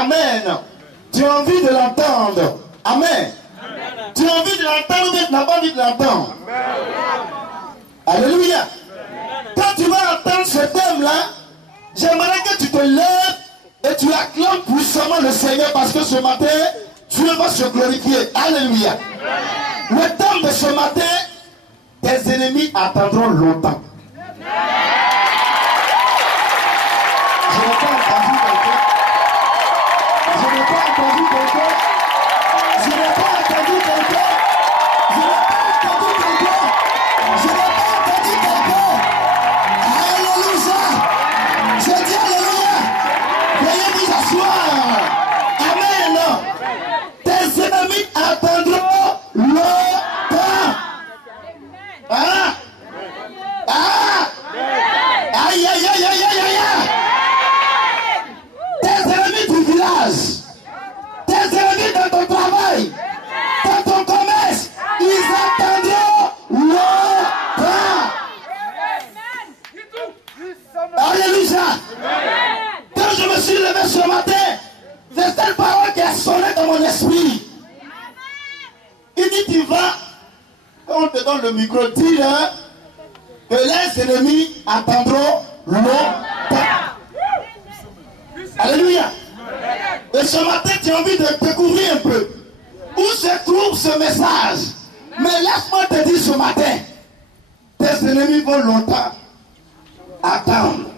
Amen. Tu as envie de l'entendre. Amen. Tu as envie de l'entendre, mais tu n'as pas envie de l'entendre. Alléluia. Quand tu vas entendre ce thème-là, j'aimerais que tu te lèves et tu acclames puissamment le Seigneur parce que ce matin, Dieu va se glorifier. Alléluia. Le thème de ce matin, tes ennemis attendront longtemps. Je n'ai pas entendu quelqu'un. Je n'ai pas entendu quelqu'un. Je n'ai pas entendu quelqu'un. Je n'ai pas entendu quelqu'un. Je n'ai pas entendu quelqu'un. Alléluia. Je dis Alléluia. Veuillez vous asseoir. Amen. Tes ennemis attendront longtemps. Ah. Ah. Aïe, aïe, aïe, aïe, aïe, aïe. Tes ennemis du village, tes ennemis dans ton travail, dans ton commerce, ils attendront longtemps. Alléluia. Quand je me suis levé ce matin, c'est cette parole qui a sonné dans mon esprit. Il dit, tu vas, quand on te donne le micro, dis-leur que les ennemis attendront longtemps. Alléluia. Et ce matin, tu as envie de découvrir un peu où se trouve ce message. Mais laisse-moi te dire ce matin, tes ennemis vont longtemps attendre.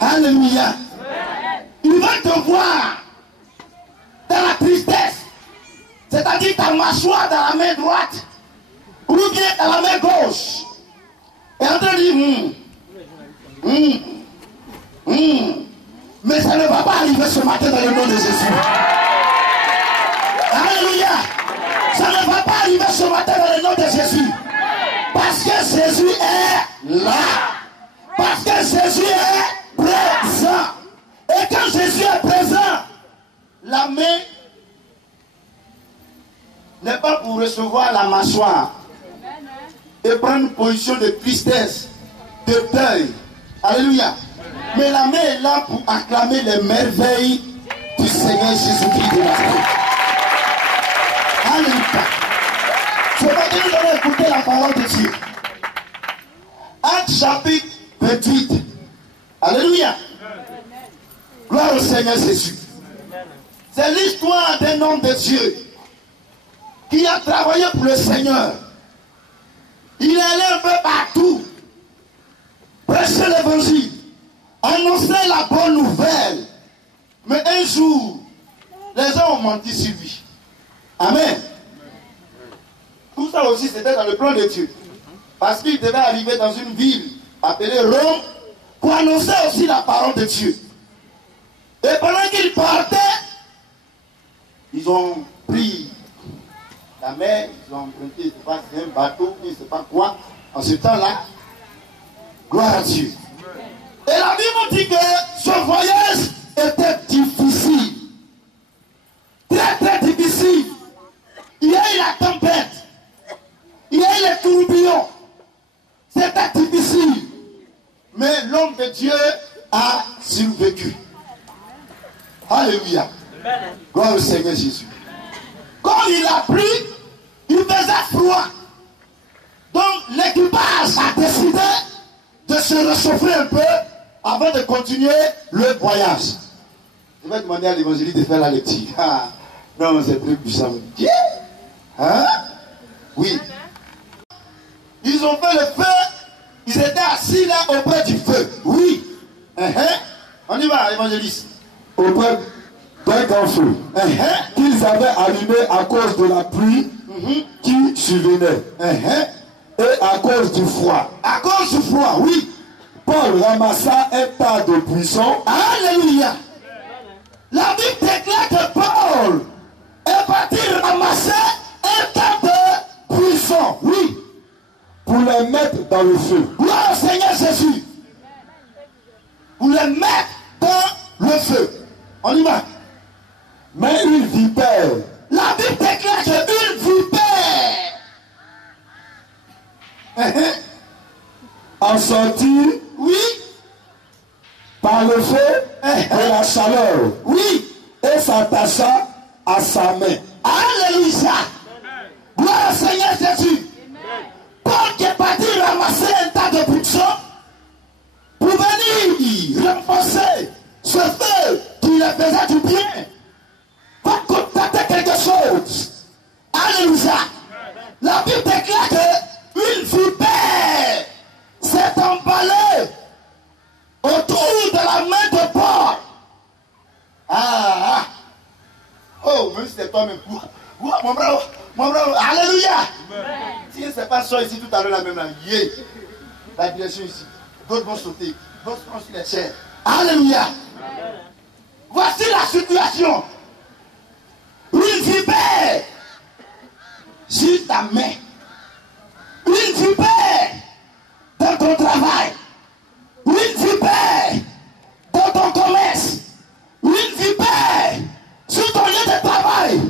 Alléluia. Ils vont te voir dans la tristesse, c'est-à-dire ta mâchoire dans la main droite ou bien dans la main gauche. Et on te dit, mais ça ne va pas arriver ce matin dans le nom de Jésus. Alléluia. Ça ne va pas arriver ce matin dans le nom de Jésus. Parce que Jésus est là. Parce que Jésus est présent. Et quand Jésus est présent, la main n'est pas pour recevoir la mâchoire et prendre une position de tristesse, de deuil. Alléluia. Mais la main est là pour acclamer les merveilles du Seigneur Jésus-Christ de Nazareth. Alléluia. Ce matin, nous allons écouter la parole de Dieu. Actes chapitre 28. Alléluia. Gloire au Seigneur Jésus. C'est l'histoire d'un homme de Dieu qui a travaillé pour le Seigneur. Il est allé un peu partout, prêcher l'évangile, annoncer la bonne nouvelle. Mais un jour, les gens ont menti sur lui. Amen. Tout ça aussi, c'était dans le plan de Dieu. Parce qu'il devait arriver dans une ville appelée Rome pour annoncer aussi la parole de Dieu. Et pendant qu'il partait, ils ont pris la mer, ils ont emprunté, je ne sais pas, c'est un bateau, je ne sais pas quoi. En ce temps-là, gloire à Dieu. Et la Bible dit que ce voyage était difficile. Très très difficile. Il y a eu la tempête. Il y a eu les tourbillons. C'était difficile. Mais l'homme de Dieu a survécu. Alléluia. Gloire au Seigneur Jésus. Comme il a plu, il faisait froid. Donc l'équipage a décidé de se réchauffer un peu avant de continuer le voyage. Je vais demander à l'évangéliste de faire la lecture. Ah, non, c'est très puissant. Hein? Oui. Ils ont fait le feu. Ils étaient assis là auprès du feu. Oui. On y va, évangéliste. Auprès d'un grand feu qu'ils avaient allumé à cause de la pluie qui survenait et à cause du froid. À cause du froid, oui. Paul ramassa un tas de buissons. Alléluia. La Bible déclare que Paul est parti ramasser un tas de buissons, oui, pour les mettre dans le feu. Gloire au Seigneur Jésus. Pour les mettre dans le feu. On y va. Mais une vipère. La Bible déclare qu'une vipère en sortit oui, par le feu et la chaleur. Oui. Et s'attacha à sa main. Alléluia. Gloire au Seigneur Jésus. Paul qui est parti ramasser un tas de buissons pour venir renforcer ce feu qui le faisait du bien, va constater quelque chose. Alléluia. La Bible déclare qu'une vipère s'est emballée autour de la main de Paul. Oh, même si c'est toi-même. Mon bravo. Alléluia. Si ce n'est pas ça ici tout à l'heure, la même là, la direction ici. D'autres vont sauter. D'autres vont sur les chairs. Alléluia. Voici la situation. Une vipère sur ta main. Une vipère dans ton travail. Une vipère dans ton commerce. Une vipère sur ton lieu de travail.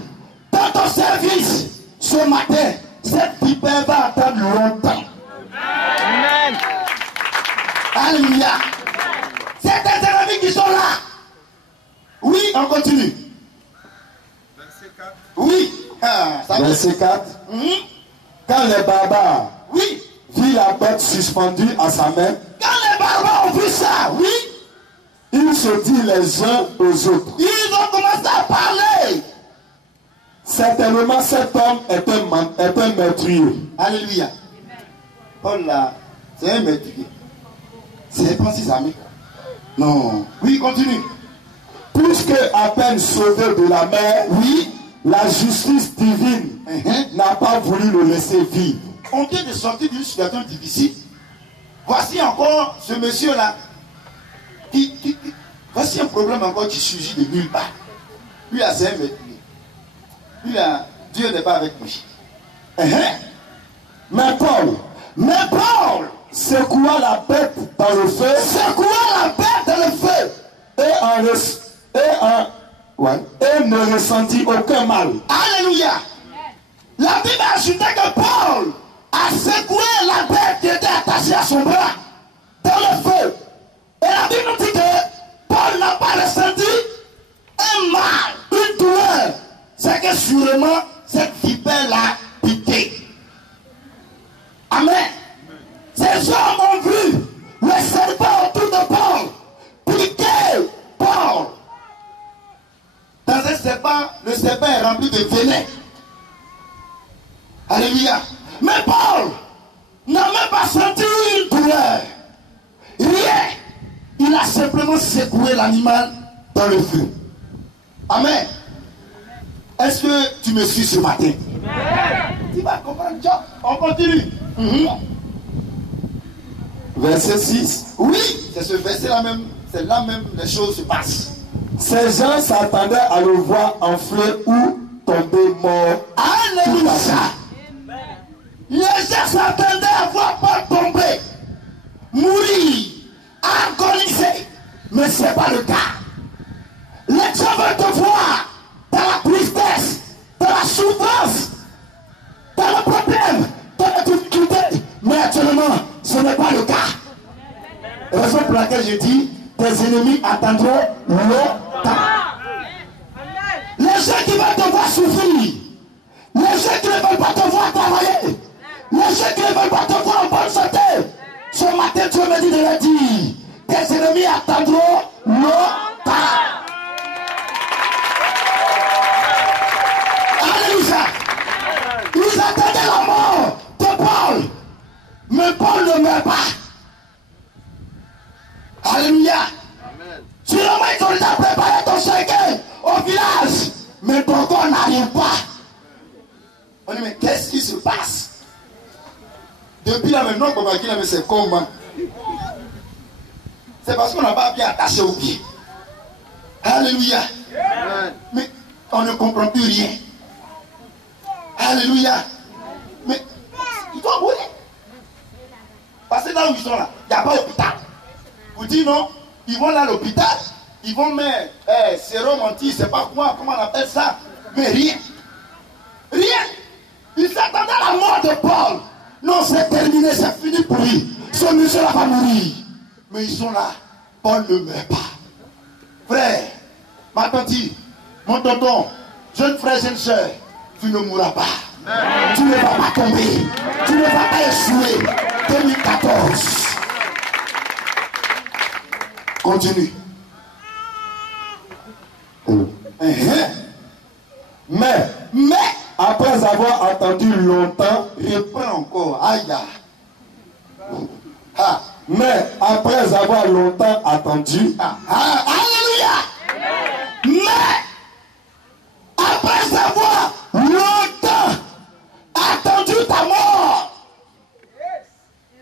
Dans ton service. Ce matin, cette vipère va attendre longtemps. Amen. Alléluia. C'est des ennemis qui sont là. Oui, on continue. Verset 4. Oui. Verset 4. Quand les barbares virent la bête suspendue à sa main, quand les barbares ont vu ça, oui, ils se disent les uns aux autres. Ils ont commencé à parler. Certainement cet homme est un meurtrier. Alléluia. Paul là, c'est un meurtrier. C'est pas si amis. Non. Oui, continue. Puisque à peine sauvé de la mer, oui, la justice divine n'a pas voulu le laisser vivre. On vient de sortir d'une situation difficile. Voici encore ce monsieur-là. Voici un problème encore qui surgit de nulle part. Lui, c'est un meurtrier. Lui, Dieu n'est pas avec lui. Mais Paul secoua la bête dans le feu. Et ne ressentit aucun mal. Alléluia. La Bible a ajouté que Paul a secoué la bête qui était attachée à son bras dans le feu. Et la Bible nous dit que Paul n'a pas ressenti un mal, une douleur. C'est que sûrement cette vipère l'a piqué. Amen. Ces hommes ont vu le serpent autour de Paul piquer Paul. Dans un serpent, le serpent est rempli de venin. Alléluia. Mais Paul n'a même pas senti une douleur. Rien. Il a simplement secoué l'animal dans le feu. Amen. Est-ce que tu me suis ce matin? Tu vas comprendre, Job. On continue. Verset 6. Oui, c'est ce verset-là même. C'est là même les choses se passent. Ces gens s'attendaient à le voir enfler ou tomber mort. Alléluia. Les gens s'attendaient à voir Paul tomber, mourir, agonisé. Mais ce n'est pas le cas. Les gens veulent te voir dans la tristesse, dans la souffrance, dans le problème, dans la difficulté. Mais actuellement, ce n'est pas le cas. Raison pour laquelle je dis, tes ennemis attendront longtemps. Les gens qui veulent te voir souffrir, les gens qui ne veulent pas te voir travailler, les gens qui ne veulent pas te voir en bonne santé, ce matin Dieu me dit de le dire, tes ennemis attendront longtemps. Alléluia. Ils attendaient la mort de Paul, mais Paul ne meurt pas. Alléluia. Sûrement ils ont déjà préparé ton cercueil au village, mais ton corps n'arrive pas. On dit, mais qu'est-ce qui se passe? Depuis là maintenant, c'est comment? C'est parce qu'on n'a pas bien attaché au pied. Alléluia. Mais on ne comprend plus rien. Alléluia. Mais ils doivent mourir. Parce que là où ils sont là, il n'y a pas d'hôpital. Vous dites non, ils vont là à l'hôpital, ils vont mettre sérum anti, c'est pas quoi, comment on appelle ça, mais rien. Rien. Ils s'attendaient à la mort de Paul. Non, c'est terminé, c'est fini pour lui. Ce monsieur-là va mourir. Mais ils sont là. Paul ne meurt pas. Frère, ma tante, mon tonton, jeune frère, jeune soeur, tu ne mourras pas. Tu ne vas pas tomber. Tu ne vas pas échouer. 2014. Continue. Mais après avoir attendu longtemps, reprends encore. Aïe. Mais après avoir longtemps attendu, alléluia. Mais après avoir longtemps attendu ta mort,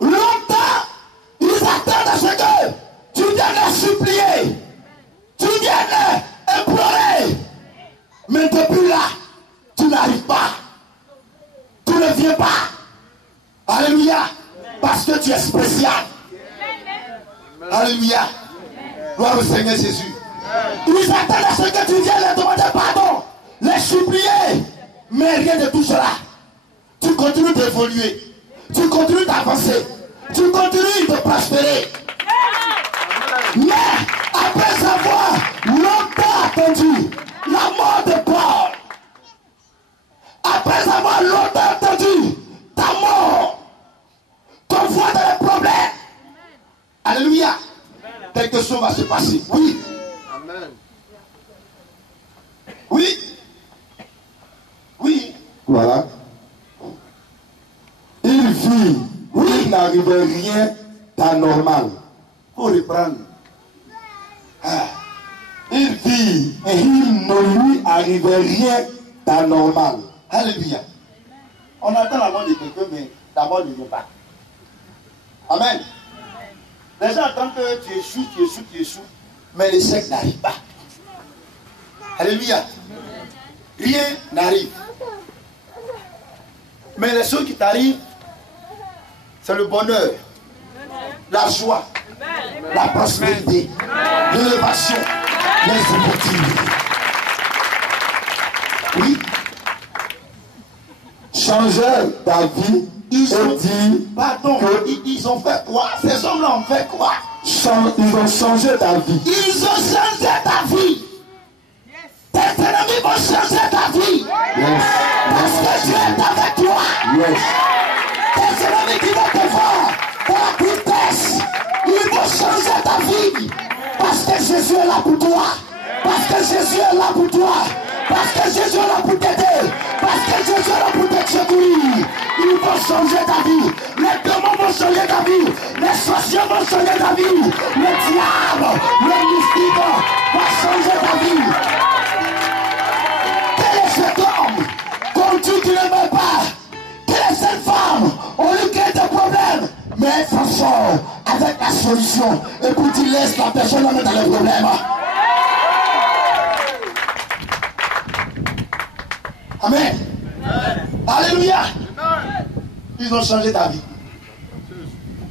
longtemps ils attendent à ce que tu viennes supplier, tu viennes implorer, mais depuis là tu n'arrives pas, tu ne viens pas. Alléluia. Parce que tu es spécial. Alléluia. Gloire au Seigneur Jésus. Ils attendent à ce que tu viennes leur demander pardon, les supplier, mais rien de tout cela. Tu continues d'évoluer, tu continues d'avancer, tu continues de prospérer. Mais après avoir longtemps attendu la mort de Paul, après avoir longtemps attendu ta mort, ton foi dans les problèmes, alléluia, quelque chose va se passer. Oui. Amen. Oui. Oui. Voilà. Il vit, il n'arrivait rien d'anormal. Pour reprendre. Il vit et il ne lui arrivait rien d'anormal. Alléluia. On attend la mort de quelqu'un, mais d'abord il ne vient pas. Amen. Les gens attendent que tu échoues, mais l'échec n'arrive pas. Alléluia. Rien n'arrive. Mais les choses qui t'arrivent, c'est le bonheur, la joie, la prospérité, l'élévation, les opportunités. Oui. Changer d'avis. Ils ont dit, pardon, ils ont fait quoi? Ces hommes-là ont fait quoi? Ils ont changé d'avis. Ils ont changé d'avis. Tes ennemis vont changer d'avis. Yes. Parce que Dieu est avec toi. Yes. Tes ennemis qui vont te voir dans la tristesse, ils vont changer d'avis. Parce que Jésus est là pour toi. Parce que Jésus est là pour toi. Parce que Jésus est là pour t'aider. Parce que Jésus est là pour te secourir. Ils vont changer ta vie. Les démons vont changer ta vie. Les sorciers vont changer ta vie. Le diable, le mystique va changer ta vie. Quel est cet homme qu'on dit qu'il ne veut pas? Quelle est cette femme? On lui crée des problèmes. Mais elle s'en sort avec la solution. Et puis tu laisses la personne dans les problèmes. Amen. Alléluia. Ils ont changé ta vie.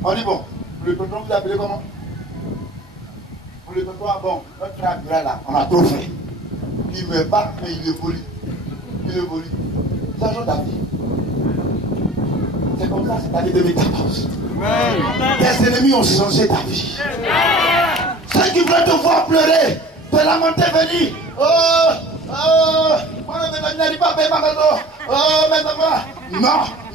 On dit bon, le tonton vous appelez comment? Le tonton, bon, notre frère là, on a trop fait. Il ne meurt pas, mais il évolue. Il évolue. Ça change ta vie. C'est comme ça, c'est l'année 2014. Tes ennemis ont changé ta vie. Ceux qui veulent te voir pleurer, te lamenter, venir.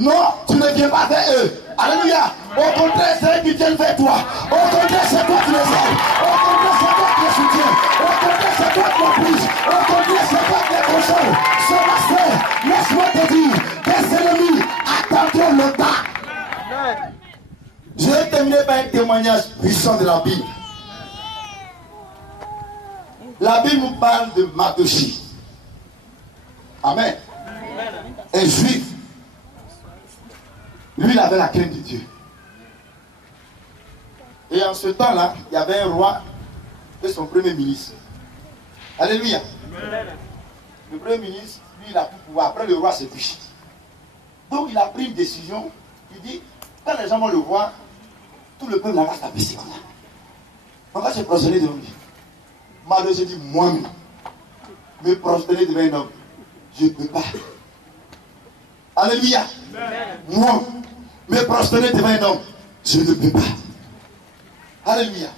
Non, tu ne viens pas vers eux. Alléluia. Au contraire, c'est eux qui viennent vers toi. Au contraire, c'est toi qui les aides. Au contraire, c'est toi qui les soutiens. Au contraire, c'est toi qui les pousse. Au contraire, c'est toi qui les consoles. Ce matin, laisse-moi te dire, tes ennemis attendront le temps. Je vais terminer par un témoignage puissant de la Bible. La Bible nous parle de Mardochée. Amen. Un juif. Lui, il avait la crainte de Dieu. Et en ce temps-là, il y avait un roi et son premier ministre. Alléluia. Le premier ministre, lui, il a pu pouvoir. Après, le roi s'est couché. Donc, il a pris une décision. Il dit, quand les gens vont le voir, tout le peuple va s'abaisser comme ça. On va se prosterner devant lui. Mardochée dit, moi-même, me prosterner devant un homme, je ne peux pas. Alléluia. Moi, me prosterner devant un homme, je ne peux pas. Alléluia.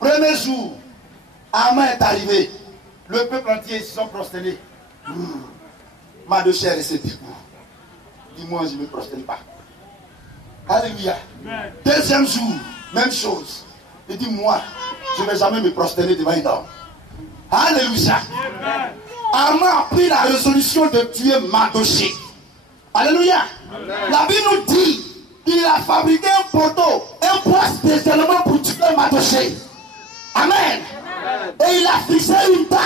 Premier jour, Haman est arrivé. Le peuple entier se sont prosternés. Mardochée est resté debout. Dis-moi, je ne me prosterne pas. Alléluia. Deuxième jour, même chose. Il dit, moi, je ne vais jamais me prosterner devant un homme. Alléluia. Haman a pris la résolution de tuer Mardochée. Alléluia. La Bible nous dit qu'il a fabriqué un poteau, un poids spécialement pour tuer Mardochée. Amen. Et il a fixé une date.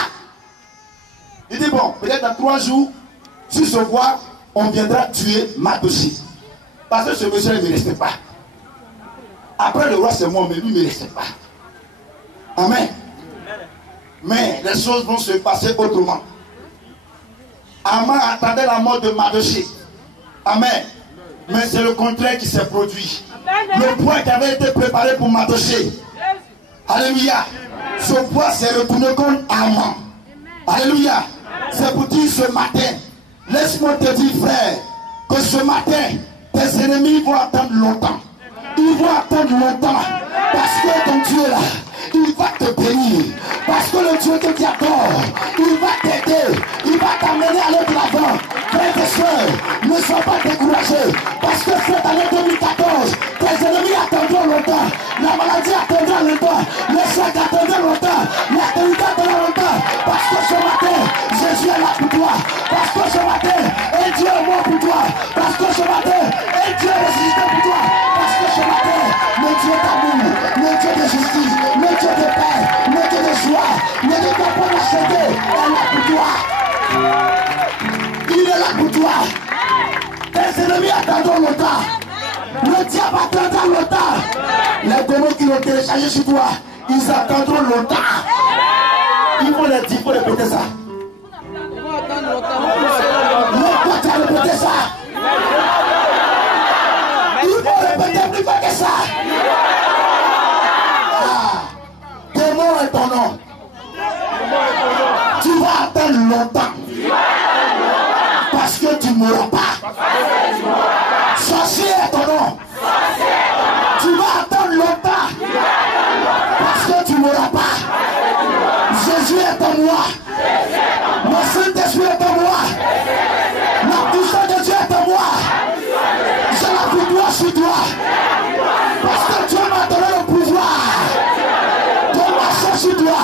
Il dit, bon, peut-être dans 3 jours, si se voit, on viendra tuer Mardochée. Parce que ce monsieur ne me restait pas. Après le roi, c'est moi, mais lui ne me restait pas. Amen. Mais les choses vont se passer autrement. Haman attendait la mort de Mardochée. Amen. Mais c'est le contraire qui s'est produit. Le poids qui avait été préparé pour Mardochée. Alléluia. Ce poids s'est retourné contre Haman. Alléluia. C'est pour dire ce matin, laisse-moi te dire, frère, que ce matin, tes ennemis vont attendre longtemps. Ils vont attendre longtemps. Parce que ton Dieu là, il va te bénir. Parce que le Dieu que tu adores, il va t'aider. Il va t'amener à aller de l'avant. Frères et sœurs, ne sois pas découragés. Parce que cette année 2014, tes ennemis attendront longtemps. La maladie attendra longtemps. L'échec attendra longtemps. L'activité attendra longtemps. Parce que ce matin, Jésus est là pour toi. Parce que ce matin, un Dieu est mort pour toi. Parce que ce matin, un Dieu est ressuscité pour toi. Parce que ce matin, le Dieu d'amour, le Dieu de justice, le Dieu de paix, le Dieu de joie, le Dieu de bonne acheté est là pour toi. Il est là pour toi. Tes ennemis attendront longtemps. Le diable attendra longtemps. Les démons qui l'ont téléchargé sur toi, ils attendront longtemps. Il faut les dire, il faut répéter ça. Pourquoi tu as répété ça? Il faut répéter plus fort que ça. Démon est ton nom. Tu vas attendre longtemps. Parce que tu ne mourras pas. Sorcier est ton nom. Tu vas attendre longtemps. Parce que tu ne mourras pas. Jésus est en moi. Mon Saint-Esprit est en moi. La puissance de Dieu est en moi. J'ai la victoire sur toi. Parce que Dieu m'a donné le pouvoir de marcher sur toi.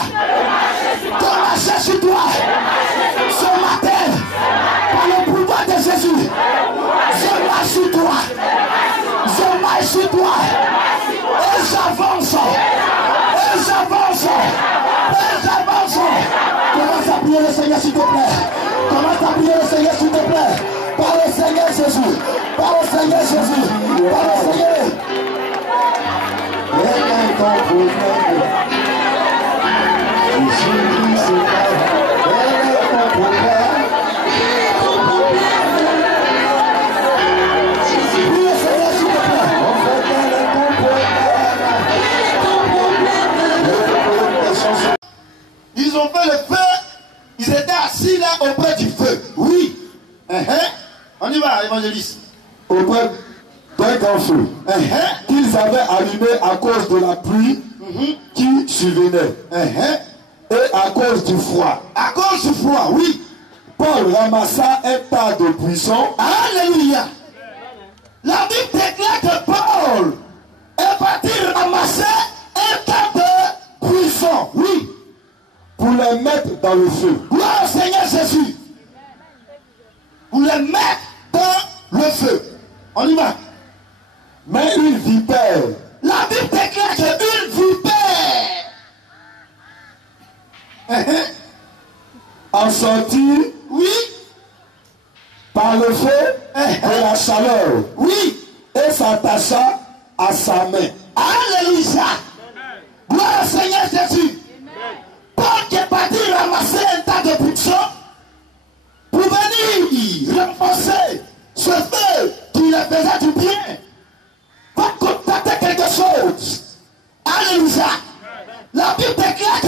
De marcher sur toi. Ce matin, par le pouvoir de Jésus, je marche sur toi. Je marche sur toi. Et j'avance. Et j'avance. Et j'avance. Commence à prier le Seigneur s'il te plaît. Commence à prier le Seigneur s'il te plaît. Par le Seigneur Jésus. Par le Seigneur Jésus. Par le Seigneur. Ils ont fait le feu. Ils étaient assis là auprès du feu. Oui. On y va, évangéliste. Auprès d'un grand feu qu'ils avaient allumé à cause de la pluie qui survenait et à cause du froid. À cause du froid, oui. Paul ramassa un tas de buissons. Alléluia. La Bible déclare que Paul est parti ramasser un tas de buissons. Oui. Pour les mettre dans le feu. Gloire au Seigneur Jésus. Pour les mettre dans le feu. On y va. Mais une vipère. La Bible déclare qu'une vipère en sortit, oui, par le feu de la chaleur, oui, et s'attacha à sa main. Alléluia. Gloire au Seigneur Jésus. Paul qui est parti ramasser un tas de buissons pour venir renforcer ce feu qui le faisait du bien, va constater quelque chose. Alléluia. La Bible déclare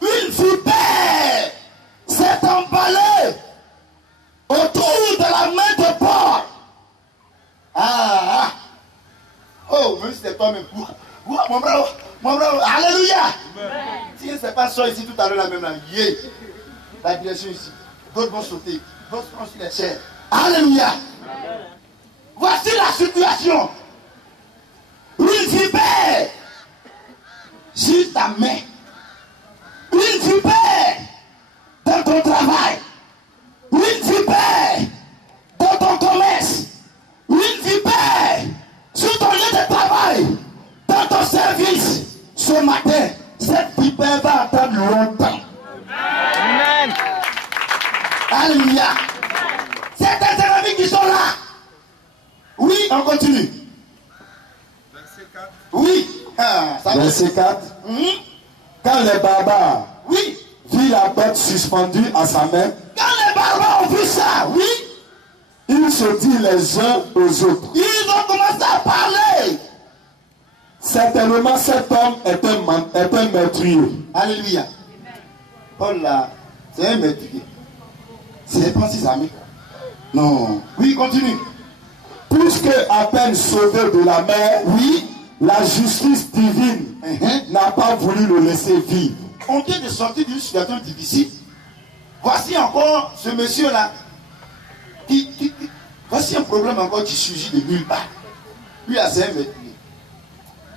qu'une vipère s'est emballée autour de la main de Paul. Oh, même si c'était toi-même. ça sort ici tout à l'heure, la même là. Yeah. La direction ici. D'autres vont sauter. D'autres vont sur les chairs. Alléluia. Voici la situation. Une vipère sur ta main. Une vipère dans ton travail. Une vipère dans ton commerce. Une vipère sur ton lieu de travail. Dans ton service. Ce matin, cette vipère va attendre longtemps. Amen. Alléluia. C'est tes ennemis qui sont là. Oui, on continue. Verset 4. Oui. Verset 4. Quand les barbares virent la bête suspendue à sa main, quand les barbares ont vu ça, oui, ils se disent les uns aux autres. Ils ont commencé à parler. Certainement cet homme est un meurtrier. Alléluia. Paul là, c'est un meurtrier. C'est pas ses amis. Non. Oui, continue. Puisque à peine sauvé de la mer, la justice divine n'a pas voulu le laisser vivre. On vient de sortir d'une situation difficile. Voici encore ce monsieur-là. Voici un problème encore qui surgit de nulle part. Lui, là, c'est un meurtrier.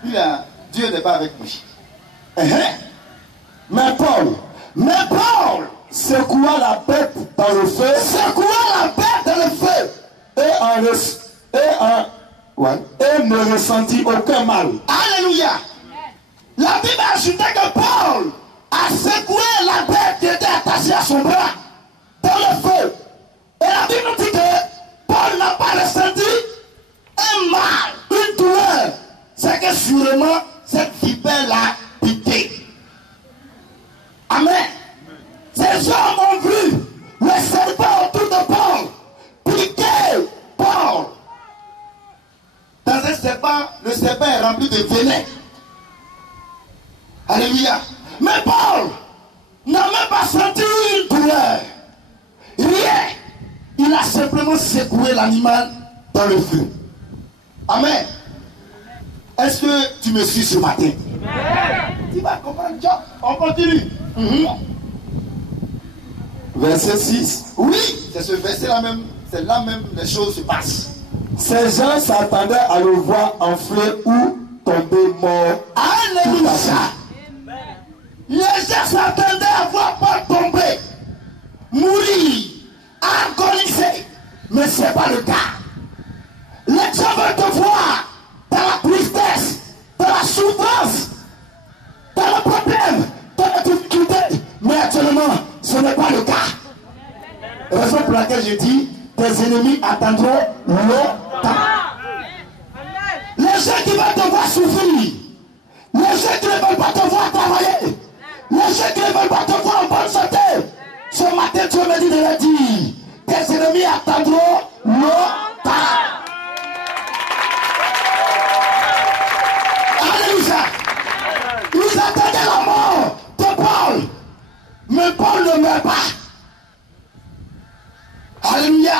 Lui, là, Dieu n'est pas avec lui. Mais Paul secoua la bête dans le feu. Et ne ressentit aucun mal. Alléluia. La Bible a ajouté que Paul a secoué la bête qui était attachée à son bras dans le feu. Et la Bible nous dit que Paul n'a pas ressenti un mal, une douleur. C'est que sûrement cette vipère l'a piqué. Amen. Ces hommes ont vu le serpent autour de Paul piquer Paul. Dans un serpent, le serpent est rempli de venin. Alléluia. Mais Paul n'a même pas senti une douleur. Rien. Il a simplement secoué l'animal dans le feu. Amen. Est-ce que tu me suis ce matin? Tu vas comprendre. On continue. Verset 6. Oui, c'est ce verset-là même. C'est là même les choses se passent. Ces gens s'attendaient à le voir enfler ou tomber mort. Alléluia. Les gens s'attendaient à voir Paul tomber, mourir, agoniser. Mais ce n'est pas le cas. Les gens veulent te voir dans la tristesse, dans la souffrance, dans le problème, dans la difficulté. Mais actuellement, ce n'est pas le cas. Raison pour laquelle je dis, tes ennemis attendront longtemps. Les gens qui veulent te voir souffrir, les gens qui ne veulent pas te voir travailler, les gens qui ne veulent pas te voir en bonne santé, ce matin Dieu me dit de le dire, tes ennemis attendront longtemps. Alléluia. Ils attendaient la mort de Paul, mais Paul ne meurt pas. Alléluia.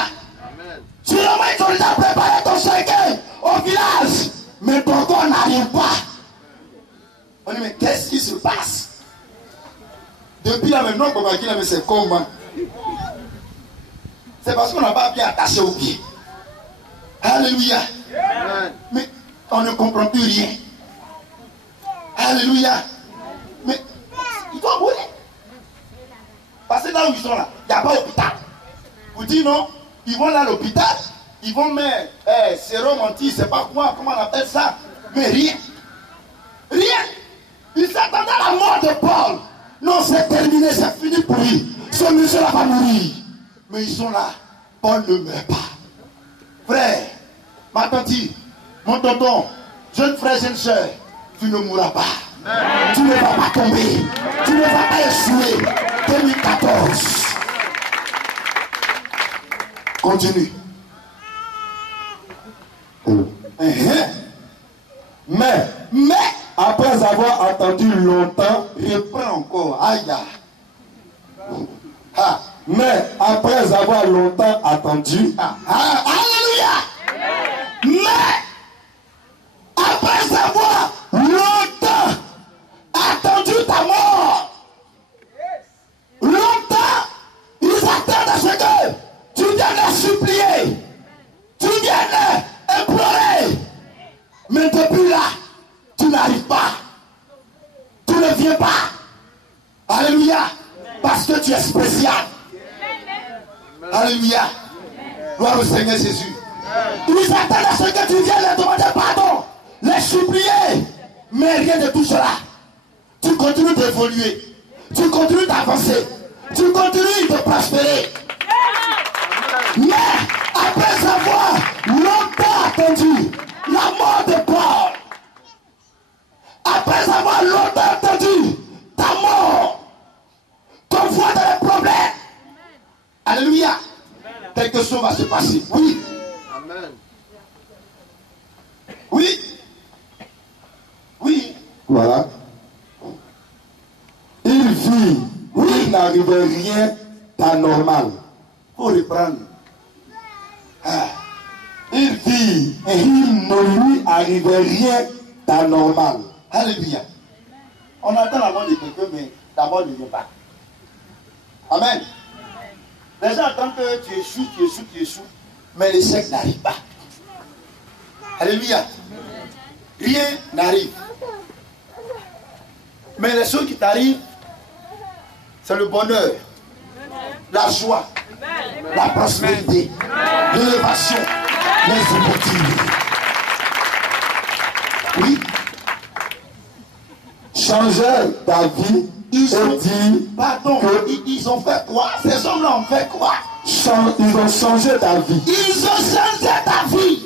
Sûrement ils ont déjà préparé ton cercueil au village, mais ton corps n'arrive pas. On dit mais qu'est-ce qui se passe? Depuis là maintenant, c'est comment? C'est parce qu'on n'a pas bien attaché au pied. Alléluia. Mais on ne comprend plus rien. Alléluia. Mais ils doivent mourir. Parce que là où ils sont là, il n'y a pas d'hôpital. Vous dites non, ils vont là à l'hôpital, ils vont mettre sérum anti, c'est pas quoi, comment on appelle ça. Mais rien. Rien. Ils s'attendaient à la mort de Paul. Non, c'est terminé, c'est fini pour lui. Ce monsieur-là va mourir. Mais ils sont là. Paul ne meurt pas. Frère, ma tante, mon tonton, jeune frère, jeune soeur, tu ne mourras pas. Tu ne vas pas tomber. Tu ne vas pas échouer. 2014. Continue. Mais après avoir attendu longtemps, reprends encore. Aïe. Mais après avoir longtemps attendu, alléluia. Mais après avoir longtemps attendu ta mort, Parce que tu es spécial. Alléluia. Gloire au Seigneur Jésus. Ils attendent à ce que tu viennes leur demander pardon, les supplier. Mais rien de tout cela. Tu continues d'évoluer. Tu continues d'avancer. Tu continues de prospérer. Mais après avoir longtemps attendu la mort de Paul, après avoir longtemps attendu ta mort, ton voit dans les problèmes, alléluia, quelque chose va se passer. Oui. Amen. Oui. Oui. Voilà. Il vit, oui, il n'arrivait rien d'anormal. Pour reprendre. Ah. Il vit et il ne lui arrivait rien d'anormal. Alléluia. On attend la mort de quelqu'un, mais la mort ne vient pas. Amen. Les gens attendent que tu échoues, mais l'échec n'arrive pas. Alléluia. Rien n'arrive. Mais les choses qui t'arrivent, c'est le bonheur, la joie, la prospérité, l'élévation, les opportunités. Oui. Changer ta vie, Ils ont dit, pardon, ils ont fait quoi? Ces hommes-là ont fait quoi? ils ont changé ta vie. Ils ont changé ta vie.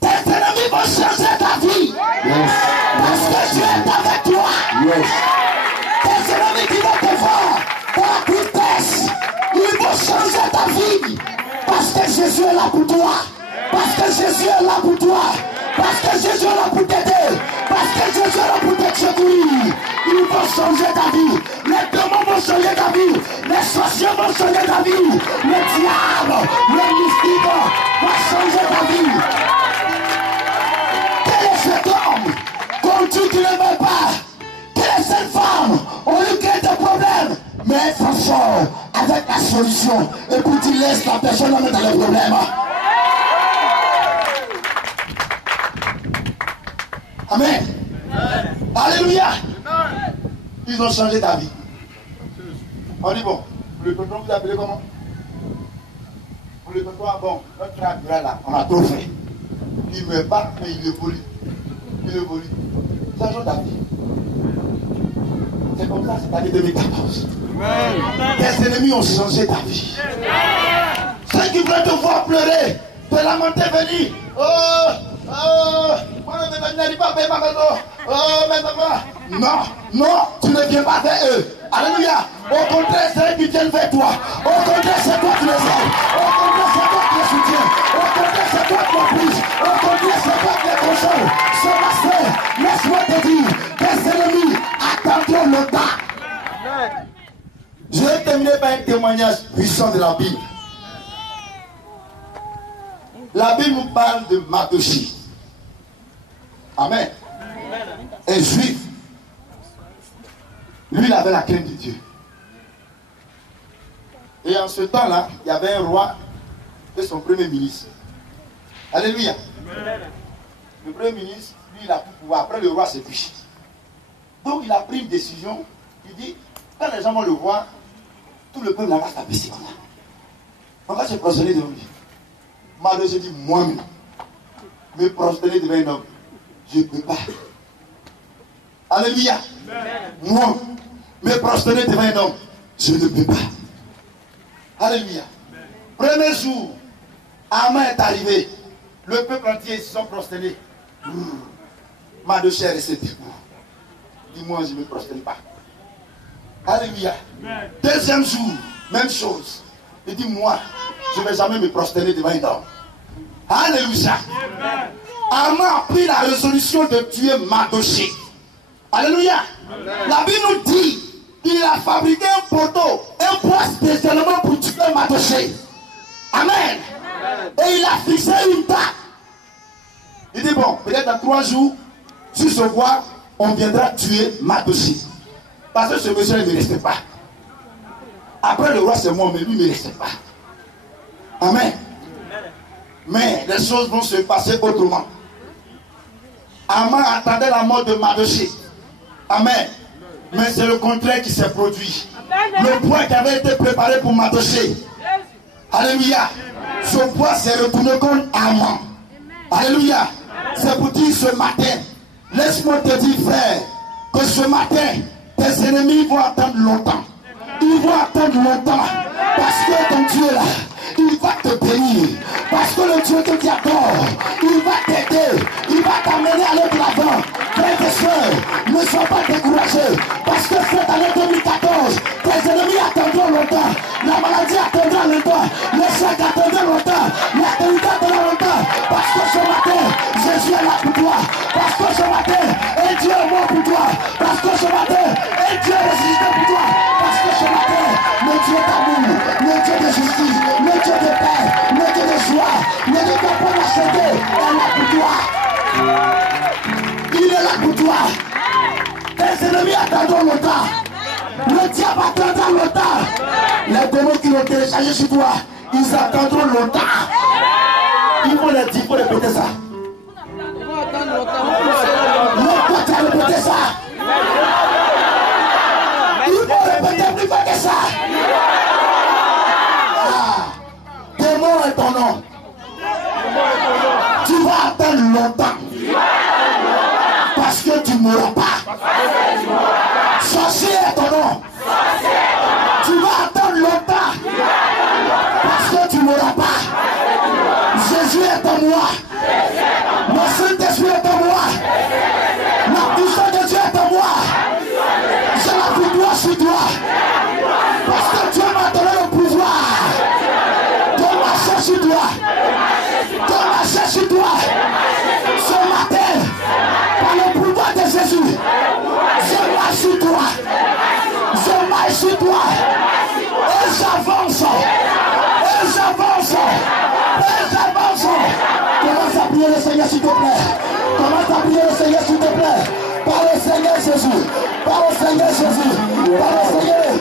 Tes ennemis vont changer ta vie. Yes. Parce que Dieu est avec toi. Yes. Tes ennemis qui vont te voir dans la tristesse, ils vont changer ta vie. Parce que Jésus est là pour toi. Parce que Jésus est là pour toi. Parce que Jésus est là pour t'aider. Parce que Jésus est là pour te secourir. Ils vont changer ta vie. Les démons vont changer ta vie. Les sorciers vont changer ta vie. Le diable, le mystique va changer ta vie. Quel est cet homme qu'on dit qu'il ne veut pas? Quelle est cette femme? On lui crée des problèmes. Mais elle s'en sort avec la solution. Et puis tu laisses la personne dans les problèmes. Amen. Alléluia. Ils ont changé ta vie. On dit bon, le tonton vous appelez comment? Pour le tonton, bon, notre frère là, on a trop fait. Il ne meurt pas, mais il évolue. Il évolue. Ça change ta vie. C'est comme ça, c'est l'année 2014. Tes ennemis ont changé ta vie. Ceux qui veulent te voir pleurer, te lamenter, venir. Moi, je n'arrive pas à payer ma maison. Non, non, tu ne viens pas vers eux. Alléluia. Au contraire, c'est eux qui viennent vers toi. Au contraire, c'est toi qui les aides. Au contraire, c'est toi qui les soutiens. Au contraire, c'est toi qui les pousse. Au contraire, c'est toi qui les consoles. Ce matin, laisse-moi te dire, tes ennemis attendront le temps. Je vais terminer par un témoignage puissant de la Bible. La Bible nous parle de Mardochée. Amen. Un juif. Lui, il avait la crainte de Dieu. Et en ce temps-là, il y avait un roi et son premier ministre. Alléluia. Le premier ministre, lui, il a tout pouvoir. Après, le roi s'est couché. Donc, il a pris une décision. Il dit, quand les gens vont le voir, tout le peuple va s'abaisser comme ça. On va se prosterner devant lui. Mardochée dit, moi-même, me prosterner devant un homme, je ne peux pas. Alléluia. Moi, me prosterner devant un homme, je ne peux pas. Alléluia. Premier jour, Haman est arrivé. Le peuple entier se sont prosternés. Mardochée est resté debout. Dis-moi, je ne me prosterne pas. Alléluia. Deuxième jour, même chose. Il dit, moi, je ne vais jamais me prosterner devant un homme. Alléluia. Haman a pris la résolution de tuer Mardochée. Alléluia. La Bible nous dit qu'il a fabriqué un poteau, un poids spécialement pour tuer Mardochée. Amen. Et il a fixé une date. Il dit, bon, peut-être dans 3 jours, sur ce voie, on viendra tuer Mardochée. Parce que ce monsieur ne me restait pas. Après le roi, c'est moi, mais lui ne me restait pas. Amen. Mais les choses vont se passer autrement. Haman attendait la mort de Mardochée. Amen. Mais c'est le contraire qui s'est produit. Le bois qui avait été préparé pour m'attacher. Alléluia. Ce bois s'est retourné comme amant. Alléluia. C'est pour dire ce matin, laisse-moi te dire, frère, que ce matin, tes ennemis vont attendre longtemps. Ils vont attendre longtemps. Parce que ton Dieu là, il va te bénir. Parce que le Dieu que tu adores, il va t'aider. Il va t'amener à aller de l'avant. Frères et sœurs, ne sois pas découragés. Parce que cette année 2014, tes ennemis attendront longtemps. La maladie attendra longtemps. L'échec attendra longtemps. L'autorité attendra longtemps. Parce que ce matin, Jésus est là pour toi. Parce que ce matin, un Dieu est mort pour toi. Parce que ce matin, un Dieu est ressuscité pour toi. Parce que ce matin, le Dieu d'amour, le Dieu de justice, le Dieu de paix, le Dieu de joie, le Dieu de bonne acheté est là pour toi. Il est là pour toi. Tes ennemis attendront longtemps. Le diable attendra longtemps. Les démons qui l'ont téléchargé sur toi, ils attendront longtemps. Il faut le dire, il faut répéter ça. Pourquoi tu as répété ça? Il faut répéter plus fort que ça. Démon est ton nom. Tu vas attendre longtemps. Parce que tu ne mourras pas. Sorcier est ton nom. Tu vas attendre longtemps. Parce que tu ne mourras pas. Jésus est en moi. Le Saint-Esprit est en moi. La puissance de Dieu est en moi. J'ai la victoire sur toi. Parce que Dieu m'a donné le pouvoir de marcher sur toi. De marcher sur toi. Ce matin, par le pouvoir de Jésus, je marche sur toi. Je marche sur toi. Et j'avance. Et j'avance. Et j'avance. Commence à prier le Seigneur s'il te plaît. Commence à prier le Seigneur s'il te plaît. Par le Seigneur Jésus. Par le Seigneur Jésus. Par le Seigneur.